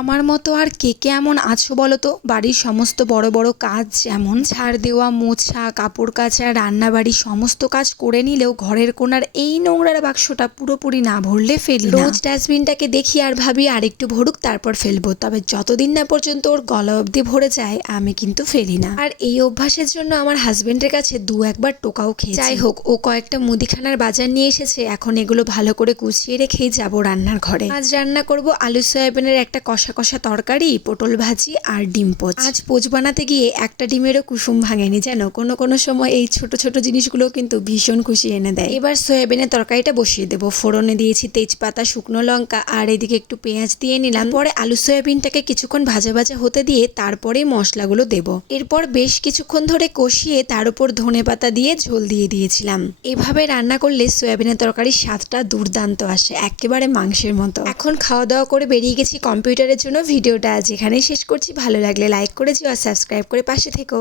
আমার মতো আর কে কে এমন আছো বলো তো, বাড়ির সমস্ত বড় বড় কাজ যেমন ঝাড় দেওয়া, মোছা, কাপড় কাচা, রান্নাবাড়ি সমস্ত কাজ করে নিলেও ঘরের কোণার এই নোংরার বাক্সটা পুরোপুরি না ভরলে ফেলি না। রোজ ডাস্টবিনটাকে দেখি আর ভাবি আর একটু ভরুক তারপর ফেলবো, তবে যতদিন না পর্যন্ত ওর গলা অবধি ভরে যায় আমি কিন্তু ফেলি না। আর এই অভ্যাসের জন্য আমার হাজবেন্ডের কাছে দু একবার টোকাও খেয়েছি। যাই হোক, ও কয়েকটা মুদিখানার বাজার নিয়ে এসেছে, এখন এগুলো ভালো করে গুছিয়ে রেখেই যাবো রান্নার ঘরে। আজ রান্না করব আলু সয়াবিনের একটা কষা কষা তরকারি, পটল ভাজি আর ডিম পোচ। আজ পোচ বানাতে গিয়ে একটা ডিমেরও কুসুম ভাঙেনি, যেন কোনো সময় এই ছোট ছোট জিনিসগুলো কিন্তু ভীষণ খুশি এনে দেয়। এবার সয়াবিনের তরকারিটা বসিয়ে দেবো। ফোড়নে দিয়েছি তেজপাতা, শুকনো লঙ্কা আর এদিকে একটু পেঁয়াজ দিয়ে নিলাম। পরে আলু সয়াবিনটাকে কিছুক্ষণ ভাজা ভাজা হতে দিয়ে তারপরে মশলাগুলো দেব। এরপর বেশ কিছুক্ষণ ধরে কষিয়ে তার উপর ধনেপাতা দিয়ে ঝোল দিয়ে দিয়েছিলাম। এভাবে রান্না করলে সয়াবিনের তরকারির স্বাদটা দুর্দান্ত আসে, একেবারে মাংসের মতো। এখন খাওয়া দাওয়া করে বেরিয়ে গেছি কম্পিউটারের জন্য। ভিডিওটা আজ এখানেই শেষ করছি। ভালো লাগলে লাইক করে দিও আর সাবস্ক্রাইব করে পাশে থেকো।